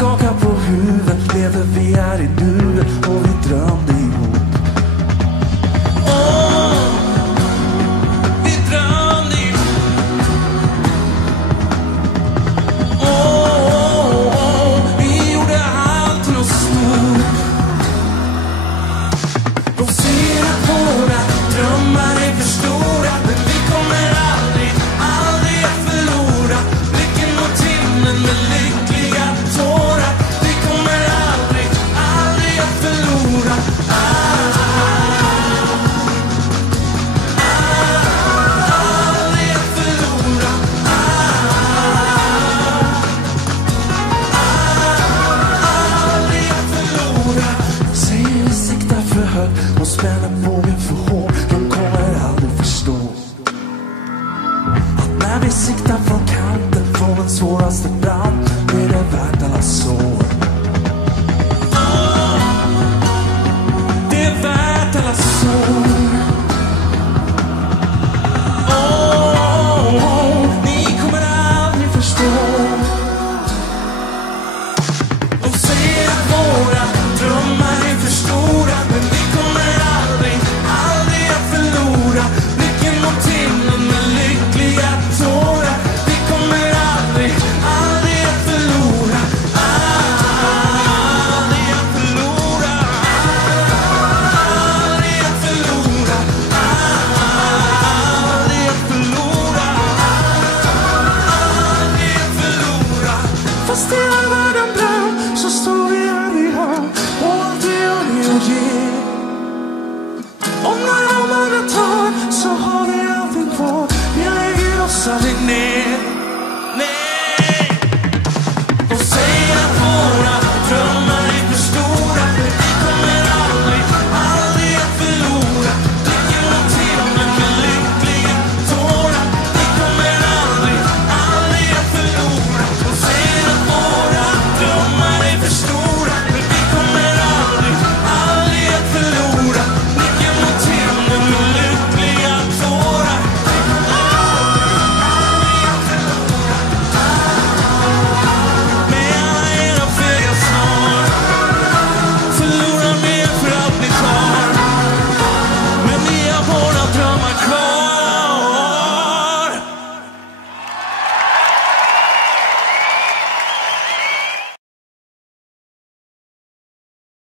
skakar på huvudet, lever vi här i nuet och vi drömde ihop. Vi drömde ihop. Vi gjorde allt till något stort. De ser att våra drömmar är för stora, men vi kommer aldrig, aldrig att förlora. Blicken mot himlen med lyckliga tårar. Vi kommer aldrig, aldrig att förlora. Aldrig att förlora. Aldrig att förlora. Säger vi siktar för högt och spänner bågen för hårt. De kommer aldrig förstå att när vi siktar från kanten, från den svåraste brand, blir det värt alla sår. Det är värt alla sår. Ni kommer aldrig förstå. De säger att våra drömmar är för stora, men vi kommer aldrig, aldrig att förlora. Blicken mot himlen med lyckliga tårar. Vi kommer aldrig, aldrig att förlora. Aldrig att förlora. Aldrig att förlora. Aldrig att förlora. Aldrig att förlora. Fast hela världen brann så står vi här vi har, och allt vi gör är att ge. Och när de andra tar så har vi allting kvar. Vi lägger oss aldrig ner.